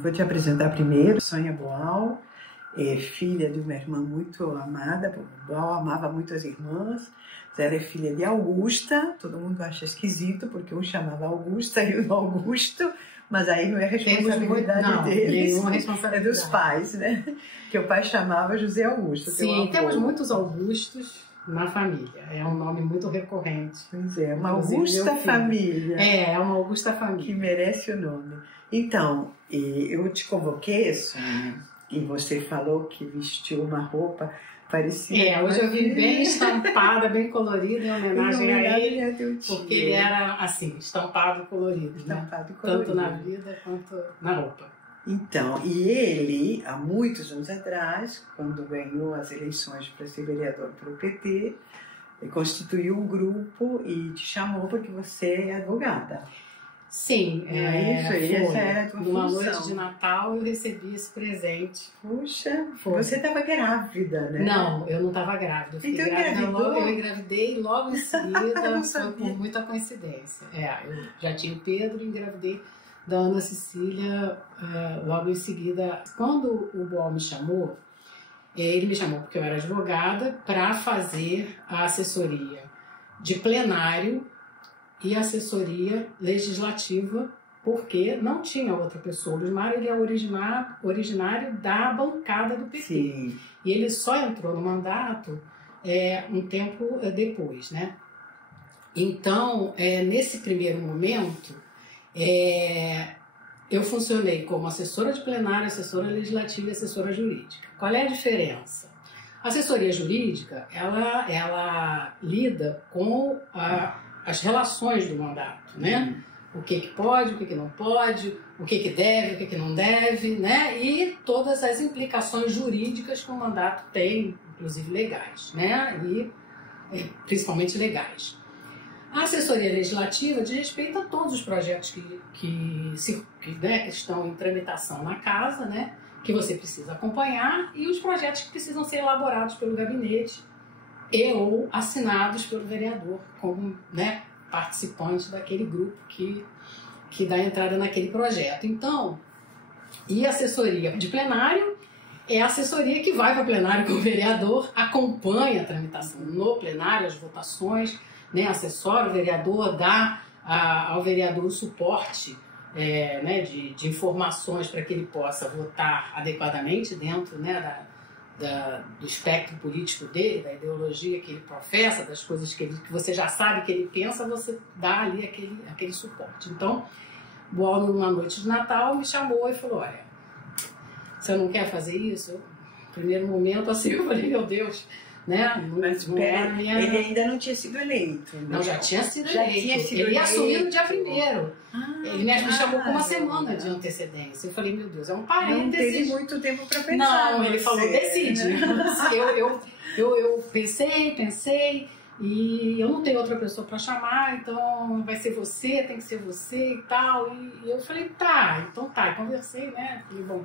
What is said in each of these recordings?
Vou te apresentar primeiro, Sônia Boal, filha de uma irmã muito amada. Boal amava muito as irmãs. Ela é filha de Augusta, todo mundo acha esquisito, porque um chamava Augusta e o Augusto, mas aí não é responsabilidade deles, é dos pais, né? Que o pai chamava José Augusto. Sim, temos muitos Augustos na família, é um nome muito recorrente. Pois é, uma Augusta família. É uma Augusta família. Que merece o nome. Então, eu te convoquei, Sônia, e você falou que vestiu uma roupa parecida. Hoje eu vim bem estampada, bem colorida, em homenagem a ele, porque ele era assim, estampado colorido, estampado né? colorido. Tanto na vida quanto na roupa. Então, e ele, há muitos anos atrás, quando ganhou as eleições para ser vereador para o PT, constituiu um grupo e te chamou porque você é advogada. Sim, isso aí, essa era a tua função. Numa noite de Natal eu recebi esse presente. Puxa, você estava grávida, né? Não, eu não estava grávida. Eu fiquei grávida eu engravidei logo em seguida, foi por muita coincidência. Eu já tinha o Pedro e engravidei da Ana Cecília logo em seguida. Quando o Boal me chamou, ele me chamou porque eu era advogada para fazer a assessoria de plenário e assessoria legislativa, porque não tinha outra pessoa. O Luiz Mário, ele é originário da bancada do PT. Sim. E ele só entrou no mandato um tempo depois, né? Então, nesse primeiro momento, eu funcionei como assessora de plenário, assessora legislativa e assessora jurídica. Qual é a diferença? A assessoria jurídica, ela lida com as relações do mandato, né? O que pode, o que não pode, o que deve, o que não deve, né? E todas as implicações jurídicas que o mandato tem, inclusive legais, né? E principalmente legais. A assessoria legislativa diz respeito a todos os projetos que estão em tramitação na casa, né? Que você precisa acompanhar, e os projetos que precisam ser elaborados pelo gabinete ou assinados pelo vereador como, né, participante daquele grupo que dá entrada naquele projeto. Então, e a assessoria de plenário é a assessoria que vai para o plenário com o vereador, acompanha a tramitação no plenário, as votações, né, assessora o vereador, dá ao vereador o suporte né, de informações para que ele possa votar adequadamente dentro, né, do espectro político dele, da ideologia que ele professa, das coisas que você já sabe que ele pensa, você dá ali aquele suporte. Então, Boal, numa noite de Natal, me chamou e falou: olha, você não quer fazer isso? No primeiro momento, assim, eu falei: meu Deus, né? Mas ele ainda não tinha sido eleito. Não, já tinha sido eleito. Ele ia assumir no dia 1º. Ele me chamou com uma semana de antecedência. Eu falei: meu Deus, é um parênteses. Não teve muito tempo para pensar. Não, ele falou: decide. Eu pensei, e eu não tenho outra pessoa para chamar, então vai ser você, tem que ser você e tal. E eu falei: tá, então tá. E conversei, né? Falei: bom,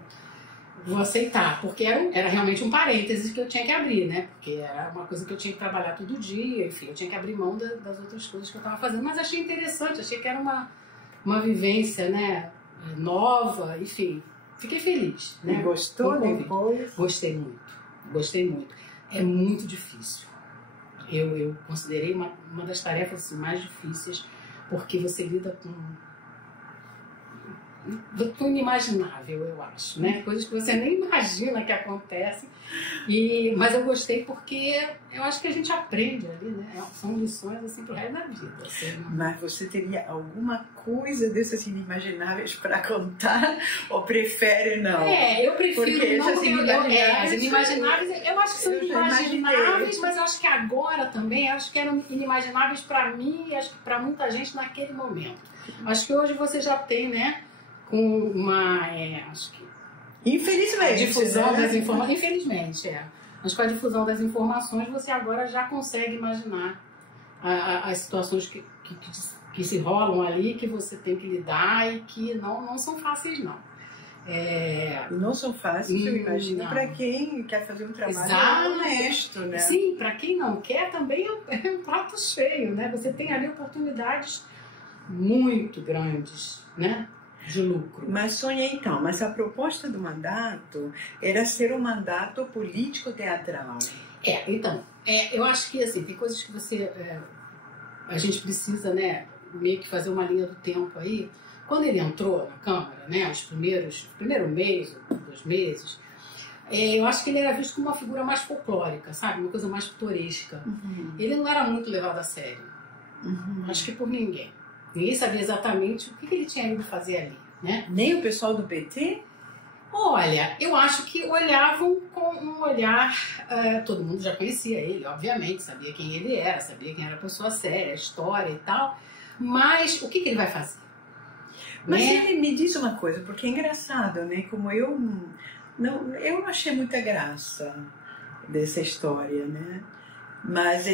vou aceitar, porque era realmente um parênteses que eu tinha que abrir, né? Porque era uma coisa que eu tinha que trabalhar todo dia, enfim, eu tinha que abrir mão das outras coisas que eu estava fazendo. Mas achei interessante, achei que era uma vivência, né, nova, enfim, fiquei feliz, né? E gostou depois? Gostei muito. É muito difícil. Eu considerei uma das tarefas assim, mais difíceis, porque você lida com inimaginável, eu acho, né? Coisas que você nem imagina que acontecem. Mas eu gostei porque eu acho que a gente aprende ali, né? São lições assim pro resto da vida. Assim. Mas você teria alguma coisa dessas inimagináveis para contar ou prefere não? Eu prefiro porque não. As inimagináveis, eu acho que são inimagináveis, mas eu acho que agora também, acho que eram inimagináveis para mim e acho que para muita gente naquele momento. Acho que hoje você já tem, né? Com uma, acho que infelizmente, a difusão das informações, infelizmente, mas com a difusão das informações você agora já consegue imaginar as situações que se rolam ali, que você tem que lidar e que não são fáceis, não. Não são fáceis, eu imagino, para quem quer fazer um trabalho honesto, né? Sim, para quem não quer também é um prato cheio, né? Você tem ali oportunidades muito grandes, né? de lucro. Mas sonhei então, mas a proposta do mandato era ser um mandato político-teatral. Então, eu acho que assim, tem coisas que a gente precisa, né, meio que fazer uma linha do tempo aí. Quando ele entrou na Câmara, né, primeiro mês, ou 2 meses, eu acho que ele era visto como uma figura mais folclórica, sabe? Uma coisa mais pitoresca. Ele não era muito levado a sério. Acho que por ninguém. Ninguém sabia exatamente o que ele tinha ido fazer ali, né? Nem o pessoal do PT? Olha, eu acho que olhavam com um olhar... todo mundo já conhecia ele, obviamente, sabia quem ele era, sabia quem era a pessoa séria, a história e tal. Mas o que ele vai fazer? Mas né? ele me diz uma coisa, porque é engraçado, né? Como eu não achei muita graça dessa história, né? Mas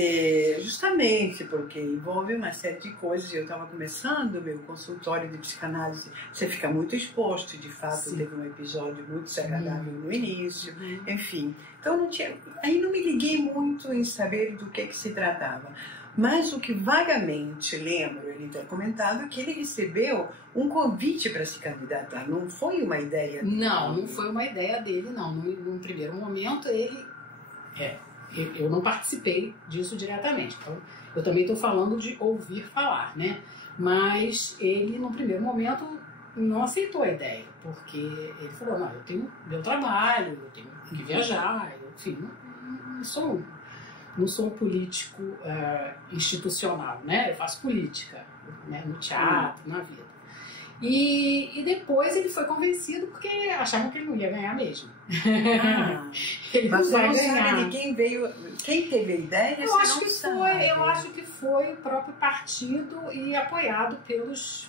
justamente porque envolve uma série de coisas. Eu estava começando meu consultório de psicanálise, você fica muito exposto, de fato. Sim. Teve um episódio muito desagradável no início, enfim. Então aí não me liguei muito em saber do que se tratava. Mas o que vagamente lembro ele ter comentado é que ele recebeu um convite para se candidatar. Não foi uma ideia dele. Não foi uma ideia dele, não. Num primeiro momento, eu não participei disso diretamente. Então, eu também estou falando de ouvir falar, né? Mas ele, no primeiro momento, não aceitou a ideia. Porque ele falou, não, eu tenho meu trabalho, eu tenho que viajar, enfim, não sou um político institucional, né? Eu faço política, né? No teatro, na vida. E depois ele foi convencido porque achavam que ele não ia ganhar mesmo. Ele mas não vai ganhar. Quem teve a ideia? Eu acho que foi o próprio partido e apoiado pelos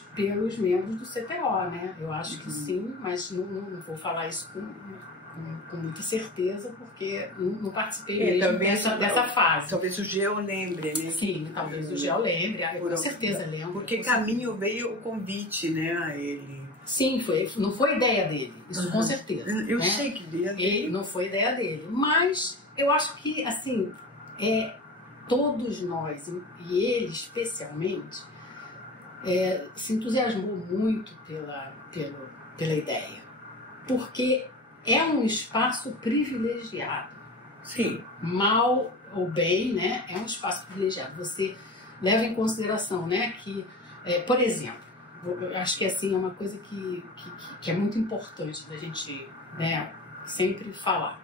membros do CTO, né? Eu acho que sim, mas não vou falar isso com muita certeza, porque não participei mesmo dessa fase. Talvez o Geo lembre, né? Sim, talvez o Geo lembre, com certeza lembro. Porque caminho veio o convite, né, a ele. Sim, não foi ideia dele, isso com certeza. Eu sei que ideia dele. Não foi ideia dele, mas eu acho que, assim, todos nós, e ele especialmente, se entusiasmou muito pela ideia, porque é um espaço privilegiado. Sim. Mal ou bem, né? É um espaço privilegiado. Você leva em consideração, né, que, por exemplo, eu acho que assim é uma coisa que é muito importante da gente, né, sempre falar.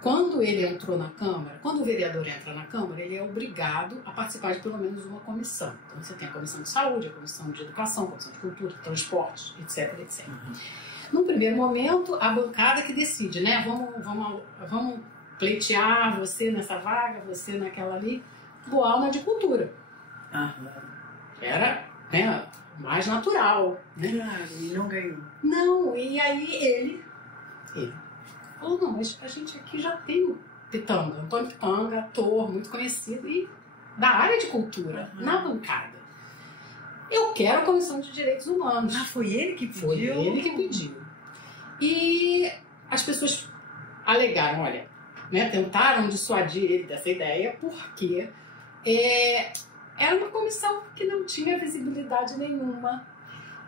Quando ele entrou na Câmara, quando o vereador entra na Câmara, ele é obrigado a participar de pelo menos uma comissão. Então você tem a comissão de saúde, a comissão de educação, a comissão de cultura, transportes, etc, etc. Num primeiro momento, a bancada que decide, né? Vamos pleitear você nessa vaga, você naquela ali. Boal na de cultura. Era, né, mais natural. Né? Claro, e não ganhou. Não, e aí ele falou, não, mas a gente aqui já tem o Pitanga, Antônio Pitanga, ator muito conhecido e da área de cultura, na bancada. Eu quero a Comissão de Direitos Humanos. Foi ele que pediu? Foi ele que pediu. E as pessoas alegaram, olha, né, tentaram dissuadir ele dessa ideia porque era uma comissão que não tinha visibilidade nenhuma,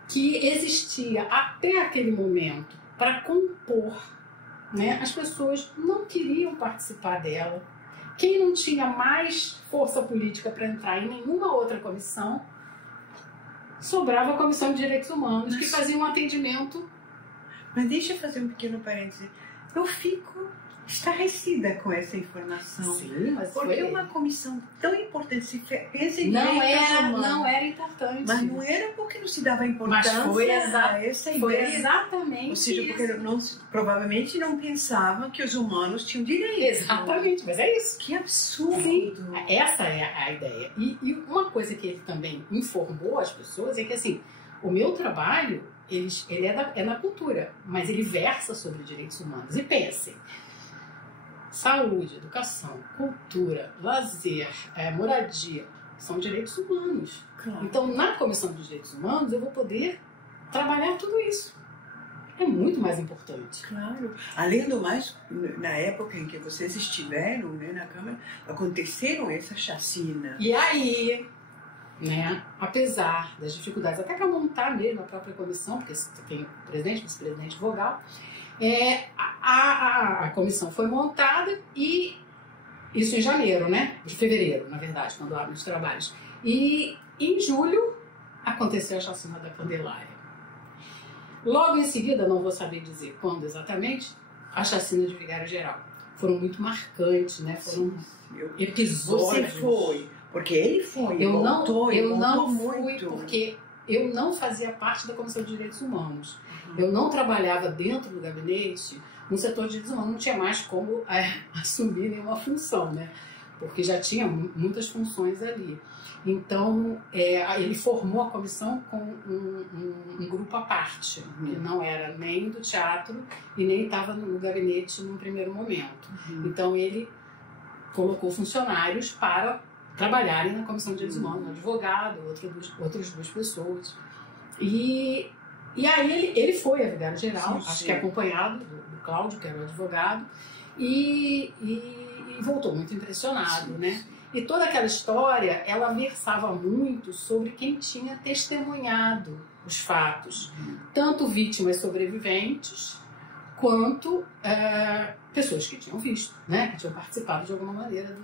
que existia até aquele momento para compor, né? As pessoas não queriam participar dela. Quem não tinha mais força política para entrar em nenhuma outra comissão, sobrava a Comissão de Direitos Humanos, que fazia um atendimento. Mas deixa eu fazer um pequeno parêntese. Eu fico estarrecida com essa informação. Sim, mas porque é uma comissão tão importante. Se pensa em não era importante. Mas não era porque não se dava importância. Mas foi essa ideia. Foi exatamente. Ou seja, porque provavelmente não pensavam que os humanos tinham direitos. Exatamente, mas é isso. Que absurdo. Sim, essa é a ideia. E uma coisa que ele também informou as pessoas é que, assim, o meu trabalho, ele é na cultura, mas ele versa sobre direitos humanos. E pensem, saúde, educação, cultura, lazer, moradia, são direitos humanos. Claro. Então, na Comissão de Direitos Humanos, eu vou poder trabalhar tudo isso. É muito mais importante. Claro. Além do mais, na época em que vocês estiveram, né, na Câmara, aconteceram essa chacina. E aí, né? Apesar das dificuldades, até para montar mesmo a própria comissão, porque você tem o presidente, vice-presidente, vogal, a comissão foi montada e isso em janeiro, né? De fevereiro, na verdade, quando abrem os trabalhos. E em julho aconteceu a chacina da Candelária. Logo em seguida, não vou saber dizer quando exatamente, a chacina de Vigário Geral. Foram muito marcantes, né? Foram episódios. Você foi, porque ele foi, eu voltou, não fui muito. Porque eu não fazia parte da Comissão de Direitos Humanos. Eu não trabalhava dentro do gabinete no setor de direitos humanos, não tinha mais como assumir nenhuma função, né? Porque já tinha muitas funções ali. Então, ele formou a comissão com um grupo à parte, que não era nem do teatro e nem estava no gabinete num primeiro momento. Então, ele colocou funcionários para trabalharem na Comissão de Direitos Humanos, um advogado, outras duas pessoas. E aí ele foi a Vigário Geral, acho que acompanhado do Cláudio, que era o advogado, e voltou muito impressionado, né? E toda aquela história, ela versava muito sobre quem tinha testemunhado os fatos, tanto vítimas sobreviventes, quanto pessoas que tinham visto, né? Que tinham participado de alguma maneira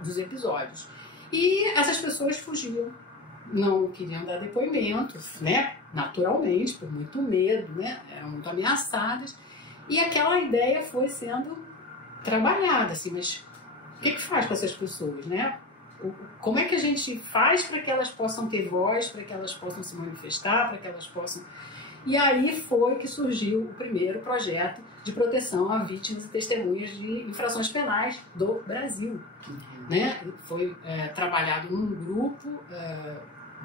dos episódios. E essas pessoas fugiam, não queriam dar depoimento, né? Naturalmente, por muito medo, né? Eram muito ameaçadas. E aquela ideia foi sendo trabalhada, assim, mas o que faz com essas pessoas, né? Como é que a gente faz para que elas possam ter voz, para que elas possam se manifestar, para que elas possam... E aí foi que surgiu o primeiro projeto de proteção a vítimas e testemunhas de infrações penais do Brasil, né? Foi trabalhado num grupo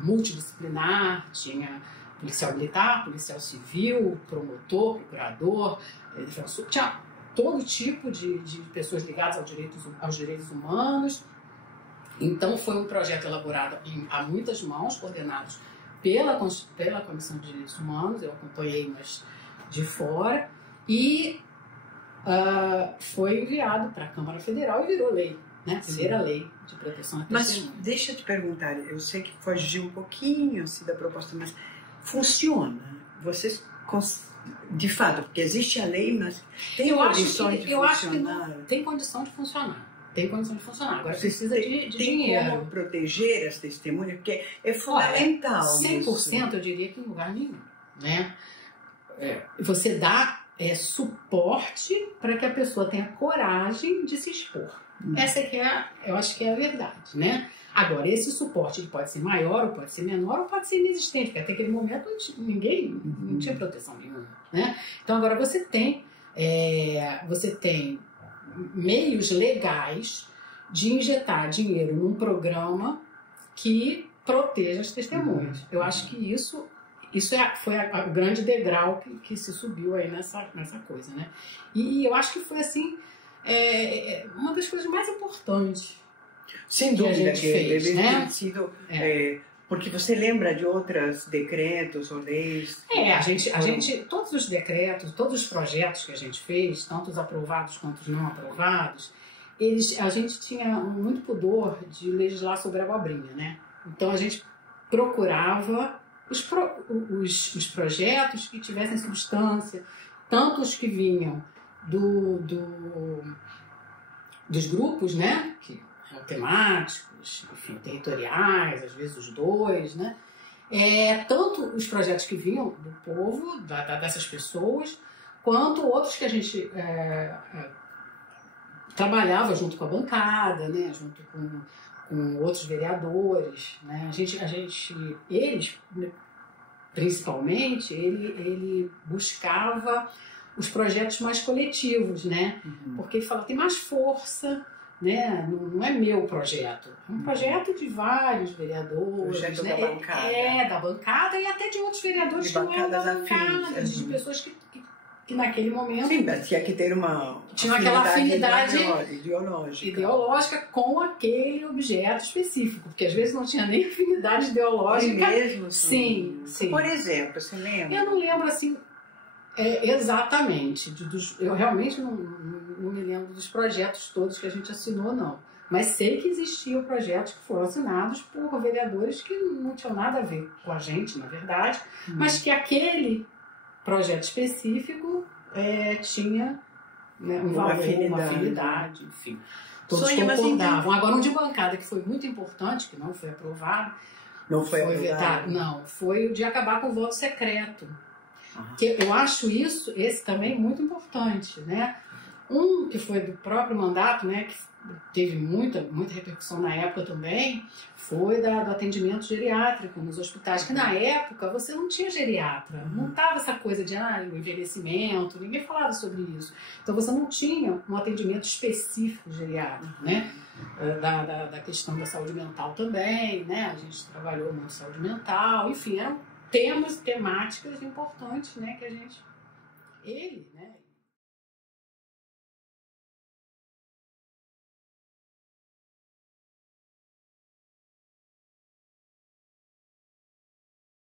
multidisciplinar, tinha policial militar, policial civil, promotor, procurador, defensor, tinha todo tipo de pessoas ligadas aos direitos humanos. Então, foi um projeto elaborado a muitas mãos, coordenados pela Comissão de Direitos Humanos, eu acompanhei, mas de fora, e foi enviado para a Câmara Federal e virou lei, né? Primeira lei de proteção à testemunha. Mas deixa eu te perguntar, eu sei que fugiu um pouquinho assim, da proposta, mas funciona? Vocês de fato, porque existe a lei, mas tem condições de funcionar? Eu acho que não, tem condição de funcionar. Tem condição de funcionar. Agora precisa de dinheiro. Tem como proteger as testemunhas? Porque é fundamental. 100% isso. Eu diria que em lugar nenhum, né? Você dá suporte para que a pessoa tenha coragem de se expor. Essa que eu acho que é a verdade, né? Agora, esse suporte ele pode ser maior, ou pode ser menor, ou pode ser inexistente, porque até aquele momento ninguém não tinha proteção nenhuma, né? Então, agora você tem meios legais de injetar dinheiro num programa que proteja as testemunhas. Eu acho que isso foi o grande degrau que se subiu aí nessa coisa, né? E eu acho que foi assim uma das coisas mais importantes. Sem dúvida que deve ter sido. Porque você lembra de outros decretos ou leis? A gente, todos os decretos, todos os projetos que a gente fez, tanto os aprovados quanto os não aprovados, a gente tinha muito pudor de legislar sobre abobrinha, né? Então a gente procurava os projetos que tivessem substância, tanto os que vinham dos grupos, né? Que eram temáticos, enfim, territoriais, às vezes os dois, né? Tanto os projetos que vinham do povo, dessas pessoas, quanto outros que a gente trabalhava junto com a bancada, né? Junto com outros vereadores, né? Eles, principalmente, ele buscava os projetos mais coletivos, né? Porque ele fala, tem mais força, né? Não é meu projeto, é um projeto de vários vereadores, projeto né? da bancada. Da bancada e até de outros vereadores que não eram da bancada, de pessoas que naquele momento... Sim, mas tinha que ter uma afinidade ideológica com aquele objeto específico, porque às vezes não tinha nem afinidade ideológica. Mesmo? Sim. Por exemplo, você lembra? Eu não lembro assim exatamente. Eu realmente não me lembro dos projetos todos que a gente assinou, não. Mas sei que existiam projetos que foram assinados por vereadores que não tinham nada a ver com a gente, na verdade, mas que aquele projeto específico tinha, né, um valor, uma afinidade, enfim. Todos concordavam. Agora, um de bancada que foi muito importante, que não foi aprovado, não foi vetado, não, foi o de acabar com o voto secreto. Que eu acho esse também muito importante, né? Um que foi do próprio mandato, né, que teve muita repercussão na época também, foi do atendimento geriátrico nos hospitais, que na época você não tinha geriatra, não estava essa coisa de o envelhecimento, ninguém falava sobre isso. Então você não tinha um atendimento específico geriátrico, né? Da questão da saúde mental também, né? A gente trabalhou muito saúde mental, enfim, eram temáticas importantes, né, que ele, né?